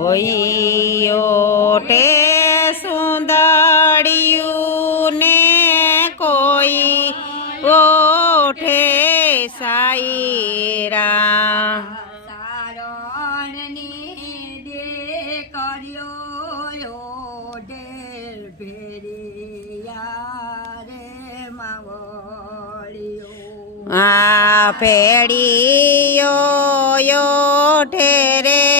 હોઈયો ટે સુંદડિયું ને કોઈ ઓઠે સાઈ રામ આ પેડીયો ઠેરે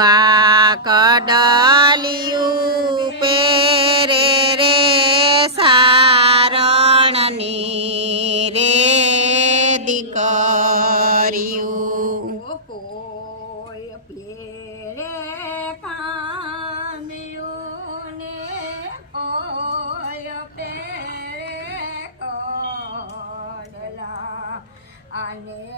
આ કડલિયું પેરે રે સારણની રે દીકરિયું અને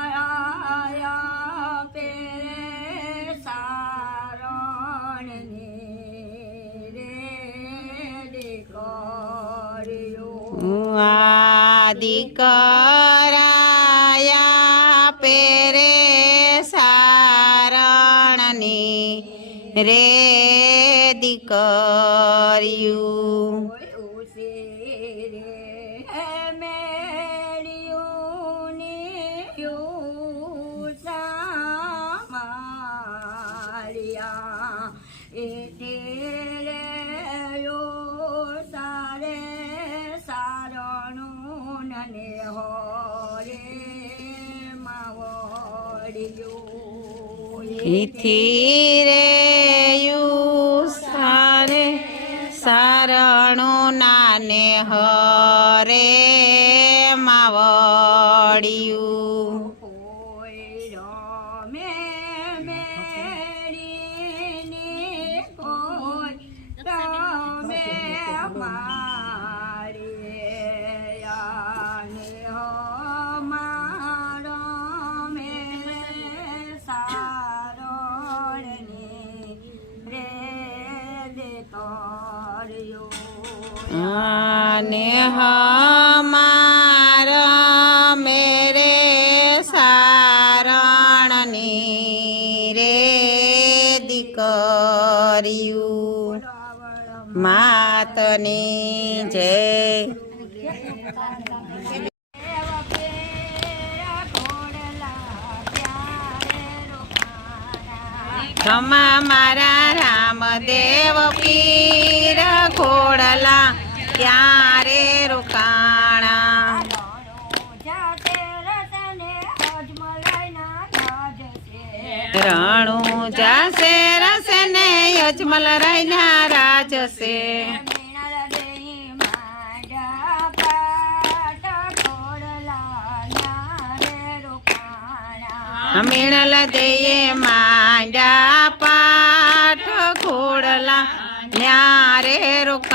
દીકરાયા પેરે સારણની રે દીકર્યું એ તેરે ઇથિરેયુ સારે સારણો નાને હરે માવડિયું. અને હમાર મેરે સારણની રે દીકરિયું. માતની જય. ખમા મારા રામદેવ પી. ક્યારે રોકાણા? રણું જાશે રસે ને યજમલ રહીના રાજસે મીણલ દેયે માંડા પાઠ ખોડલા. ન્યારે રોકાણા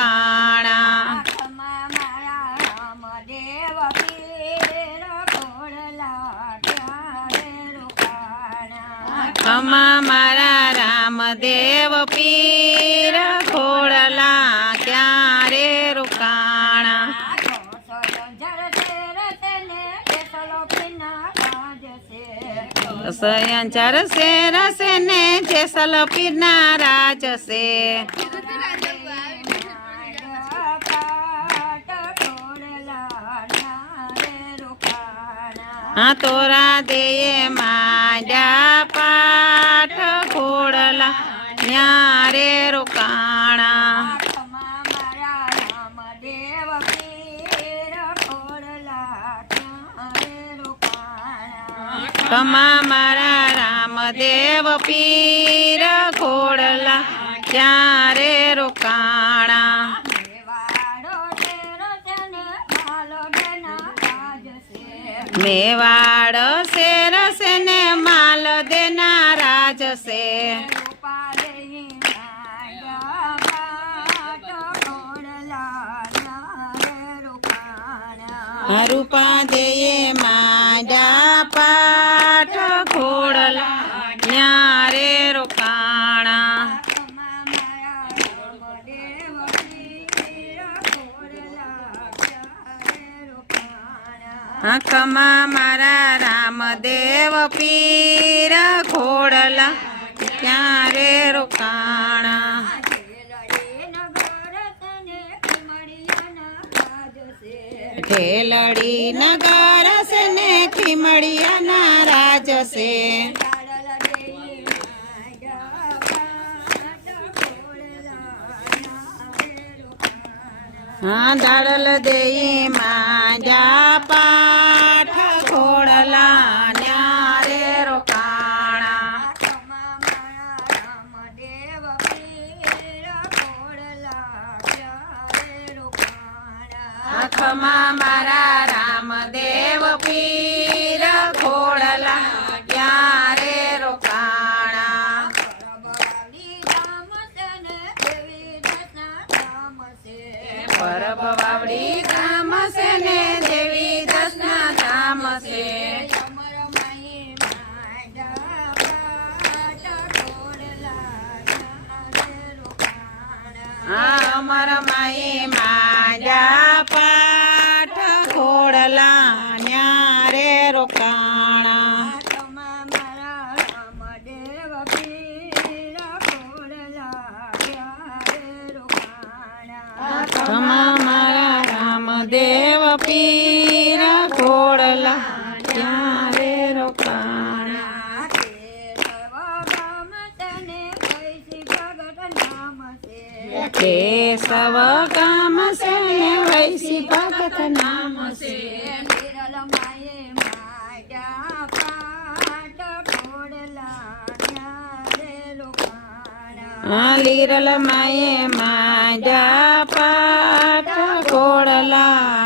ખમા મારા રામદેવ પીર ખોડલા ક્યારે રોકાણા? સયંચર સે રસે ને જેસલ પીરના રાજસે હા તોરા દેયે માંડ્યા ખોડલા ન્યારે રોકાણા. કમા મારા રામદેવ પીર ખોડલા. ક્યારે રોકાણા. મેવાડ શેરસે રૂપા દેયે માડા પાઠ ખોડલા ન્યારે રોકાણા. હકમાં મારા રામદેવ પીર ખોડલા ક્યારે રોકાણા. ખેલડી નગારસ ને ખીમડિયાના નારાજ છે હા દાડલ દેઈ માં પાઠ અમર માઈ માજા પાઠ ખોડલા ન્યારે રોકાણા. તમારા મારા રામદેવ પીર કેશવ કામ છે વૈસી ભગત નામ છે હા લીરલ માએ માજા પાઠ ખોડલા કામ